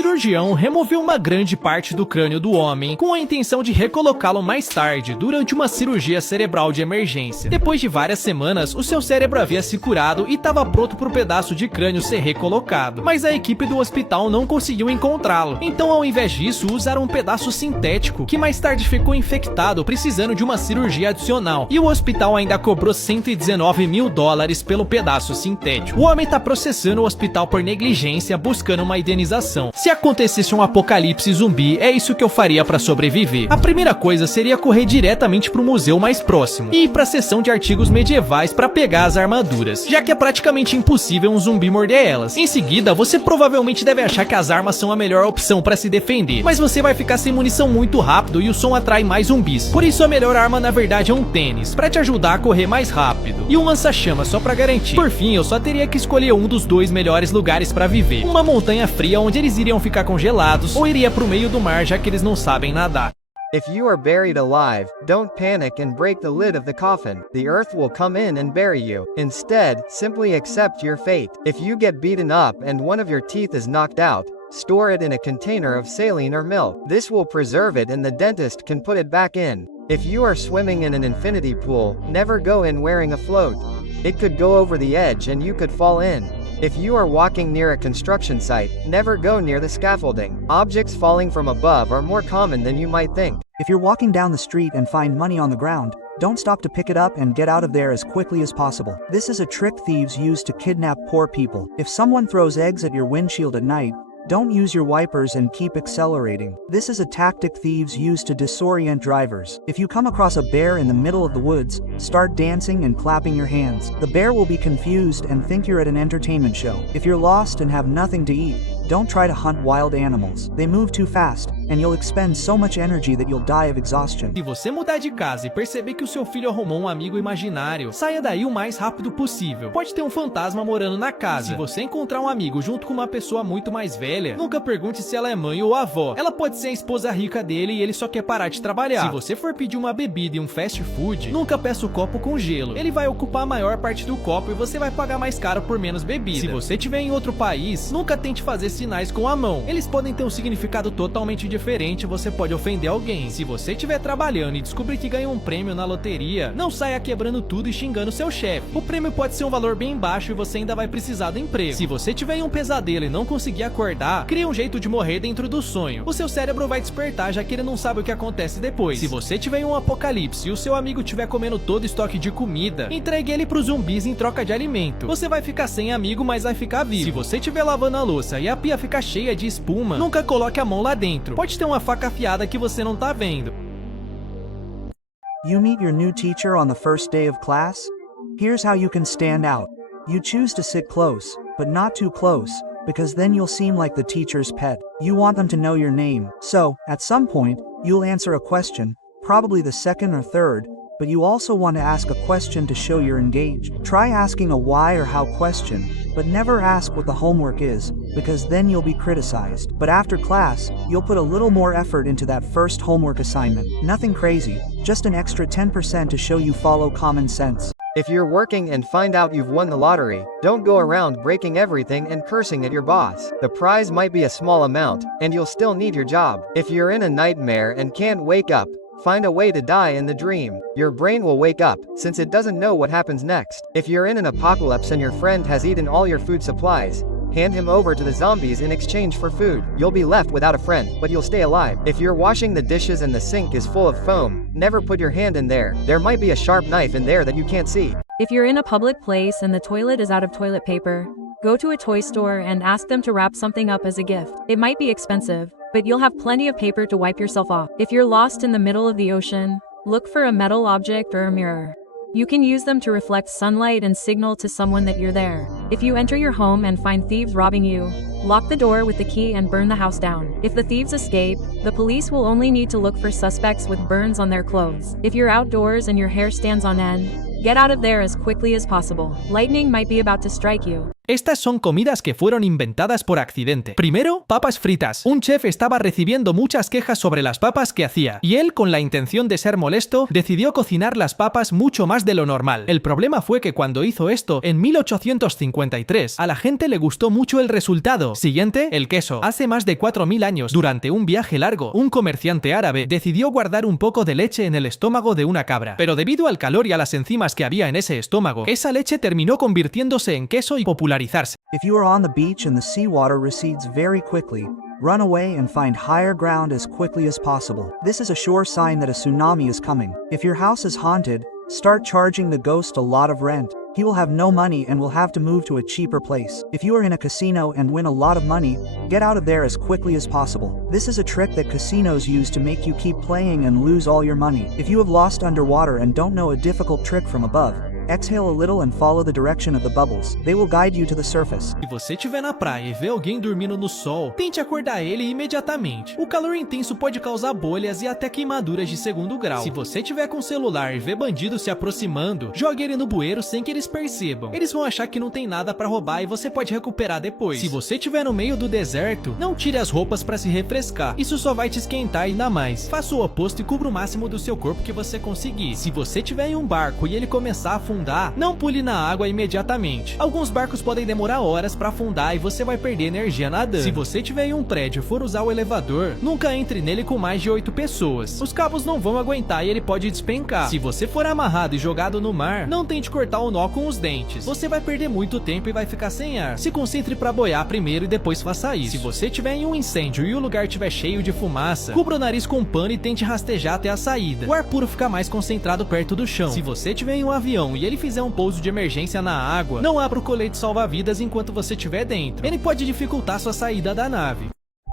cirurgião removeu uma grande parte do crânio do homem, com a intenção de recolocá-lo mais tarde, durante uma cirurgia cerebral de emergência. Depois de várias semanas, o seu cérebro havia se curado e estava pronto para o pedaço de crânio ser recolocado, mas a equipe do hospital não conseguiu encontrá-lo. Então, ao invés disso, usaram um pedaço sintético, que mais tarde ficou infectado, precisando de uma cirurgia adicional, e o hospital ainda cobrou $119 mil pelo pedaço sintético. O homem tá processando o hospital por negligência, buscando uma indenização. Se acontecesse um apocalipse zumbi, é isso que eu faria pra sobreviver. A primeira coisa seria correr diretamente pro museu mais próximo e ir pra seção de artigos medievais pra pegar as armaduras, já que é praticamente impossível um zumbi morder elas. Em seguida, você provavelmente deve achar que as armas são a melhor opção pra se defender, mas você vai ficar sem munição muito rápido e o som atrai mais zumbis. Por isso a melhor arma na verdade é um tênis, pra te ajudar a correr mais rápido, e um lança-chamas só pra garantir. Por fim, eu só teria que escolher um dos dois melhores lugares pra viver: uma montanha fria onde eles iriam ficar congelados, ou iria pro meio do mar, já que eles não sabem nadar. If you are buried alive, don't panic and break the lid of the coffin. The earth will come in and bury you. Instead, simply accept your fate. If you get beaten up and one of your teeth is knocked out, store it in a container of saline or milk. This will preserve it and the dentist can put it back in. If you are swimming in an infinity pool, never go in wearing a float. It could go over the edge and you could fall in. If you are walking near a construction site, never go near the scaffolding. Objects falling from above are more common than you might think. If you're walking down the street and find money on the ground, don't stop to pick it up and get out of there as quickly as possible. This is a trick thieves use to kidnap poor people. If someone throws eggs at your windshield at night, don't use your wipers and keep accelerating. This is a tactic thieves use to disorient drivers. If you come across a bear in the middle of the woods, start dancing and clapping your hands. The bear will be confused and think you're at an entertainment show. If you're lost and have nothing to eat, don't try to hunt wild animals. They move too fast, and you'll expend so much energy that you'll die of exhaustion. Se você mudar de casa e perceber que o seu filho arrumou um amigo imaginário, saia daí o mais rápido possível. Pode ter um fantasma morando na casa. Se você encontrar um amigo junto com uma pessoa muito mais velha, nunca pergunte se ela é mãe ou avó. Ela pode ser a esposa rica dele e ele só quer parar de trabalhar. Se você for pedir uma bebida em um fast food, nunca peça o copo com gelo. Ele vai ocupar a maior parte do copo e você vai pagar mais caro por menos bebida. Se você estiver em outro país, nunca tente fazer sinais com a mão. Eles podem ter um significado totalmente diferente e você pode ofender alguém. Se você estiver trabalhando e descobrir que ganhou um prêmio na loteria, não saia quebrando tudo e xingando seu chefe. O prêmio pode ser um valor bem baixo e você ainda vai precisar do emprego. Se você tiver em um pesadelo e não conseguir acordar, crie um jeito de morrer dentro do sonho. O seu cérebro vai despertar, já que ele não sabe o que acontece depois. Se você tiver em um apocalipse e o seu amigo estiver comendo todo o estoque de comida, entregue ele pros zumbis em troca de alimento. Você vai ficar sem amigo, mas vai ficar vivo. Se você estiver lavando a louça e a pia ficar cheia de espuma, nunca coloque a mão lá dentro. Pode ter uma faca afiada que você não tá vendo. You meet your new teacher on the first day of class? Here's how you can stand out. You choose to sit close, but not too close, because then you'll seem like the teacher's pet. You want them to know your name, so, at some point, you'll answer a question, probably the second or third, but you also want to ask a question to show you're engaged. Try asking a why or how question, but never ask what the homework is, because then you'll be criticized. But after class, you'll put a little more effort into that first homework assignment. Nothing crazy, just an extra 10% to show you follow common sense. If you're working and find out you've won the lottery, don't go around breaking everything and cursing at your boss. The prize might be a small amount, and you'll still need your job. If you're in a nightmare and can't wake up, find a way to die in the dream. Your brain will wake up, since it doesn't know what happens next. If you're in an apocalypse and your friend has eaten all your food supplies, hand him over to the zombies in exchange for food. You'll be left without a friend, but you'll stay alive. If you're washing the dishes and the sink is full of foam, never put your hand in there. There might be a sharp knife in there that you can't see. If you're in a public place and the toilet is out of toilet paper, go to a toy store and ask them to wrap something up as a gift. It might be expensive, but you'll have plenty of paper to wipe yourself off. If you're lost in the middle of the ocean, look for a metal object or a mirror. You can use them to reflect sunlight and signal to someone that you're there. If you enter your home and find thieves robbing you, lock the door with the key and burn the house down. If the thieves escape, the police will only need to look for suspects with burns on their clothes. If you're outdoors and your hair stands on end, get out of there as quickly as possible. Lightning might be about to strike you. Estas son comidas que fueron inventadas por accidente. Primero, papas fritas. Un chef estaba recibiendo muchas quejas sobre las papas que hacía, y él, con la intención de ser molesto, decidió cocinar las papas mucho más de lo normal. El problema fue que cuando hizo esto, en 1853, a la gente le gustó mucho el resultado. Siguiente, el queso. Hace más de 4000 años, durante un viaje largo, un comerciante árabe decidió guardar un poco de leche en el estómago de una cabra, pero debido al calor y a las enzimas que había en ese estómago, esa leche terminó convirtiéndose en queso y popularizarse. If you are on the beach and the seawater recedes very quickly, run away and find higher ground as quickly as possible. This is a sure sign that a tsunami is coming. If your house is haunted, start charging the ghost a lot of rent. He will have no money and will have to move to a cheaper place. If you are in a casino and win a lot of money, get out of there as quickly as possible. This is a trick that casinos use to make you keep playing and lose all your money. If you have lost underwater and don't know a difficult trick from above, exhale a little and follow the direction of the bubbles. They will guide you to the surface. Se você estiver na praia e vê alguém dormindo no sol, tente acordar ele imediatamente. O calor intenso pode causar bolhas e até queimaduras de 2º grau. Se você tiver com o celular e vê bandidos se aproximando, jogue ele no bueiro sem que eles percebam. Eles vão achar que não tem nada pra roubar e você pode recuperar depois. Se você estiver no meio do deserto, não tire as roupas pra se refrescar. Isso só vai te esquentar ainda mais. Faça o oposto e cubra o máximo do seu corpo que você conseguir. Se você estiver em um barco e ele começar a afundar, não pule na água imediatamente. Alguns barcos podem demorar horas para afundar e você vai perder energia nadando. Se você estiver em um prédio e for usar o elevador, nunca entre nele com mais de 8 pessoas. Os cabos não vão aguentar e ele pode despencar. Se você for amarrado e jogado no mar, não tente cortar o nó com os dentes. Você vai perder muito tempo e vai ficar sem ar. Se concentre para boiar primeiro e depois faça isso. Se você estiver em um incêndio e o lugar estiver cheio de fumaça, cubra o nariz com um pano e tente rastejar até a saída. O ar puro fica mais concentrado perto do chão. Se você estiver em um avião e ele fizer um pouso de emergência na água, não abra o colete salva-vidas enquanto você estiver dentro. Ele pode dificultar sua saída da nave.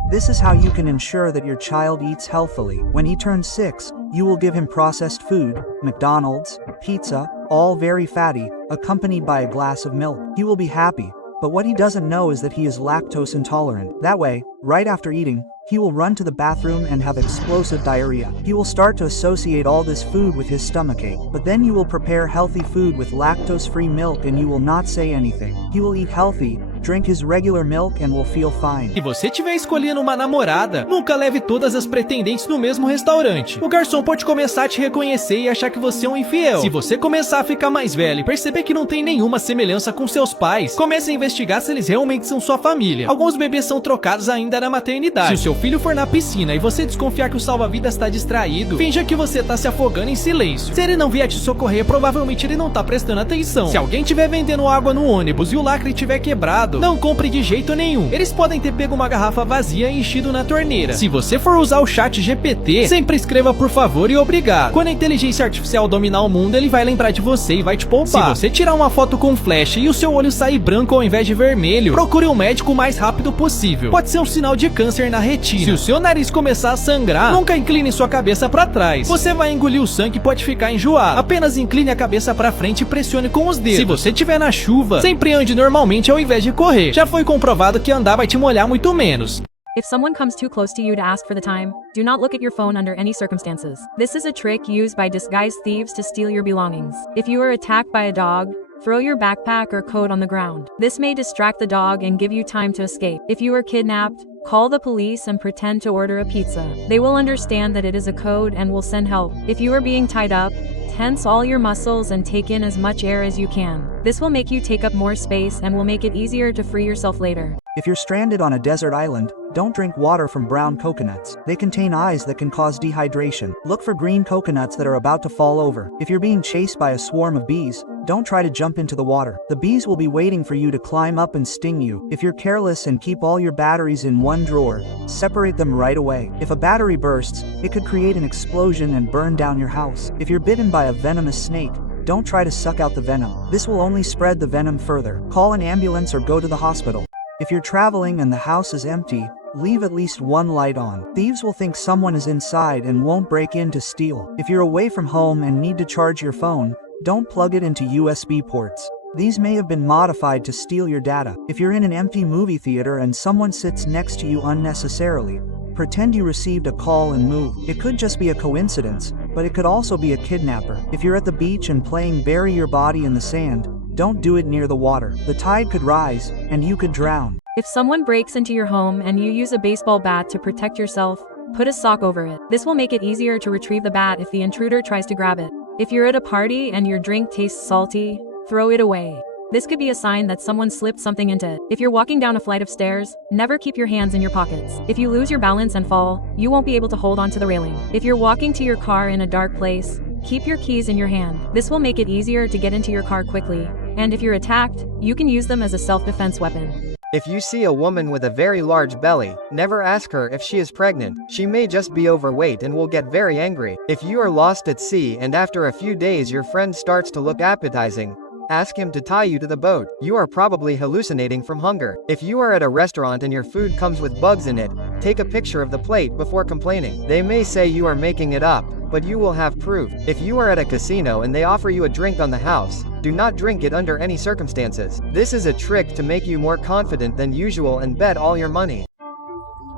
This is how you can ensure that your child eats healthily. When he turns 6, you will give him processed food, McDonald's, pizza, all very fatty, accompanied by a glass of milk. He will be happy, but what he doesn't know is that he is lactose intolerant. That way, right after eating, he will run to the bathroom and have explosive diarrhea. He will start to associate all this food with his stomachache. But then you will prepare healthy food with lactose-free milk and you will not say anything. He will eat healthy, drink his regular milk and will feel fine. Se você estiver escolhendo uma namorada, nunca leve todas as pretendentes no mesmo restaurante. O garçom pode começar a te reconhecer e achar que você é um infiel. Se você começar a ficar mais velho e perceber que não tem nenhuma semelhança com seus pais, comece a investigar se eles realmente são sua família. Alguns bebês são trocados ainda na maternidade. Se o seu filho for na piscina e você desconfiar que o salva-vidas está distraído, finja que você está se afogando em silêncio. Se ele não vier te socorrer, provavelmente ele não está prestando atenção. Se alguém estiver vendendo água no ônibus e o lacre estiver quebrado, não compre de jeito nenhum. Eles podem ter pego uma garrafa vazia e enchido na torneira. Se você for usar o chat GPT, sempre escreva por favor e obrigado. Quando a inteligência artificial dominar o mundo, ele vai lembrar de você e vai te poupar. Se você tirar uma foto com flash e o seu olho sair branco ao invés de vermelho, procure um médico o mais rápido possível. Pode ser um sinal de câncer na retina. Se o seu nariz começar a sangrar, nunca incline sua cabeça para trás. Você vai engolir o sangue e pode ficar enjoado. Apenas incline a cabeça para frente e pressione com os dedos. Se você estiver na chuva, sempre ande normalmente ao invés de correr. Já foi comprovado que andar vai te molhar muito menos. If someone comes too close to you to ask for the time, do not look at your phone under any circumstances. This is a trick used by disguised thieves to steal your belongings. If you are attacked by a dog, throw your backpack or coat on the ground. This may distract the dog and give you time to escape. If you are kidnapped, call the police and pretend to order a pizza. They will understand that it is a code and will send help. If you are being tied up, tense all your muscles and take in as much air as you can. This will make you take up more space and will make it easier to free yourself later. If you're stranded on a desert island, don't drink water from brown coconuts. They contain eyes that can cause dehydration. Look for green coconuts that are about to fall over. If you're being chased by a swarm of bees, don't try to jump into the water. The bees will be waiting for you to climb up and sting you. If you're careless and keep all your batteries in one drawer, separate them right away. If a battery bursts, it could create an explosion and burn down your house. If you're bitten by a venomous snake, don't try to suck out the venom. This will only spread the venom further. Call an ambulance or go to the hospital. If you're traveling and the house is empty, leave at least one light on. Thieves will think someone is inside and won't break in to steal. If you're away from home and need to charge your phone, don't plug it into USB ports. These may have been modified to steal your data. If you're in an empty movie theater and someone sits next to you unnecessarily, pretend you received a call and move. It could just be a coincidence, but it could also be a kidnapper. If you're at the beach and playing bury your body in the sand, Don't do it near the water. The tide could rise, and you could drown. If someone breaks into your home and you use a baseball bat to protect yourself, put a sock over it. This will make it easier to retrieve the bat if the intruder tries to grab it. If you're at a party and your drink tastes salty, throw it away. This could be a sign that someone slipped something into it. If you're walking down a flight of stairs, never keep your hands in your pockets. If you lose your balance and fall, you won't be able to hold onto the railing. If you're walking to your car in a dark place, keep your keys in your hand. This will make it easier to get into your car quickly. And if you're attacked, you can use them as a self-defense weapon. If you see a woman with a very large belly, never ask her if she is pregnant. She may just be overweight and will get very angry. If you are lost at sea and after a few days your friend starts to look appetizing, ask him to tie you to the boat. You are probably hallucinating from hunger. If you are at a restaurant and your food comes with bugs in it, take a picture of the plate before complaining. They may say you are making it up, but you will have proof. If you are at a casino and they offer you a drink on the house, do not drink it under any circumstances. This is a trick to make you more confident than usual and bet all your money.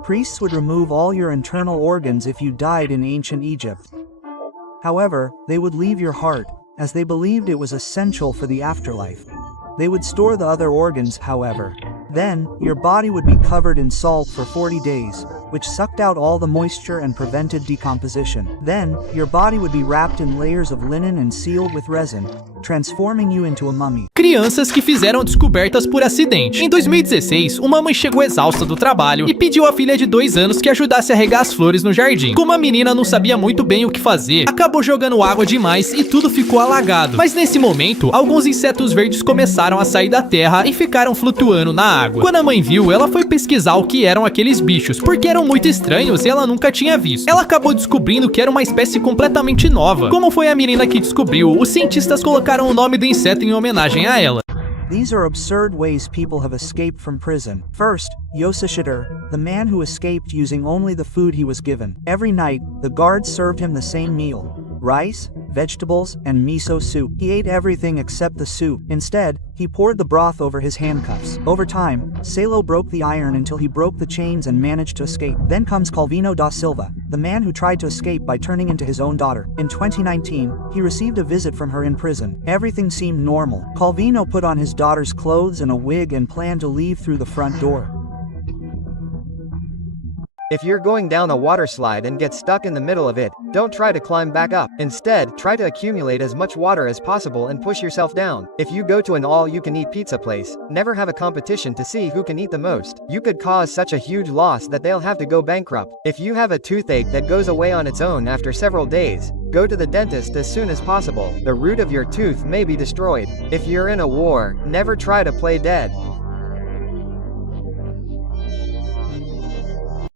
Priests would remove all your internal organs if you died in ancient Egypt. However, they would leave your heart, as they believed it was essential for the afterlife. They would store the other organs, however. Then, your body would be covered in salt for 40 days, which sucked out all the moisture and prevented decomposition. Then, your body would be wrapped in layers of linen and sealed with resin, transforming you into a mummy. Crianças que fizeram descobertas por acidente. Em 2016, uma mãe chegou exausta do trabalho e pediu à filha de 2 anos que ajudasse a regar as flores no jardim. Como a menina não sabia muito bem o que fazer, acabou jogando água demais e tudo ficou alagado. Mas nesse momento, alguns insetos verdes começaram a sair da terra e ficaram flutuando na água. Quando a mãe viu, ela foi pesquisar o que eram aqueles bichos, porque eram muito estranhos e ela nunca tinha visto. Ela acabou descobrindo que era uma espécie completamente nova. Como foi a menina que descobriu, os cientistas colocaram o nome do inseto em homenagem a ela. These are absurd ways people have escaped from prison. First, Yoseshitter, the man who escaped using only the food he was given. Every night, the guards served him the same meal: rice, vegetables, and miso soup. He ate everything except the soup. Instead, he poured the broth over his handcuffs. Over time, Salo broke the iron until he broke the chains and managed to escape. Then comes Calvino da Silva, the man who tried to escape by turning into his own daughter. In 2019, he received a visit from her in prison. Everything seemed normal. Calvino put on his daughter's clothes and a wig and planned to leave through the front door. If you're going down a water slide and get stuck in the middle of it, don't try to climb back up. Instead, try to accumulate as much water as possible and push yourself down. If you go to an all-you-can-eat pizza place, never have a competition to see who can eat the most. You could cause such a huge loss that they'll have to go bankrupt. If you have a toothache that goes away on its own after several days, go to the dentist as soon as possible. The root of your tooth may be destroyed. If you're in a war, never try to play dead.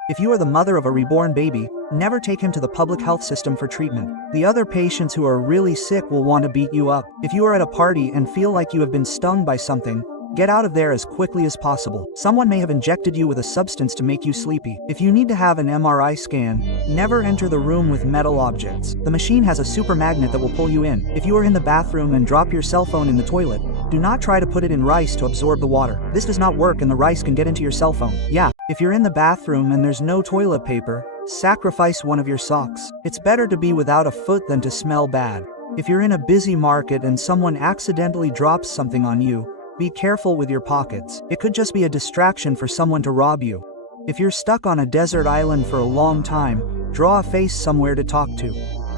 If you are the mother of a reborn baby, never take him to the public health system for treatment. The other patients who are really sick will want to beat you up. If you are at a party and feel like you have been stung by something, get out of there as quickly as possible. Someone may have injected you with a substance to make you sleepy. If you need to have an MRI scan, never enter the room with metal objects. The machine has a super magnet that will pull you in. If you are in the bathroom and drop your cell phone in the toilet, do not try to put it in rice to absorb the water. This does not work and the rice can get into your cell phone. Yeah, if you're in the bathroom and there's no toilet paper, sacrifice one of your socks. It's better to be without a foot than to smell bad. If you're in a busy market and someone accidentally drops something on you, be careful with your pockets. It could just be a distraction for someone to rob you. If you're stuck on a desert island for a long time, draw a face somewhere to talk to.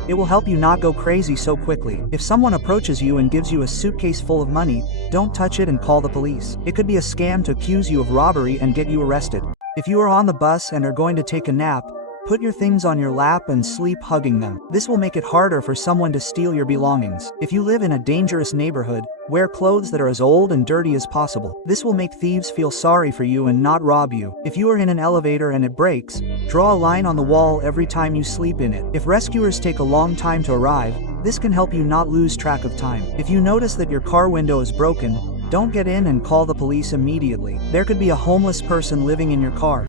It will help you not go crazy so quickly. If someone approaches you and gives you a suitcase full of money, don't touch it and call the police. It could be a scam to accuse you of robbery and get you arrested. If you are on the bus and are going to take a nap, put your things on your lap and sleep hugging them. This will make it harder for someone to steal your belongings. If you live in a dangerous neighborhood, wear clothes that are as old and dirty as possible. This will make thieves feel sorry for you and not rob you. If you are in an elevator and it breaks, draw a line on the wall every time you sleep in it. If rescuers take a long time to arrive, this can help you not lose track of time. If you notice that your car window is broken, don't get in and call the police immediately. There could be a homeless person living in your car.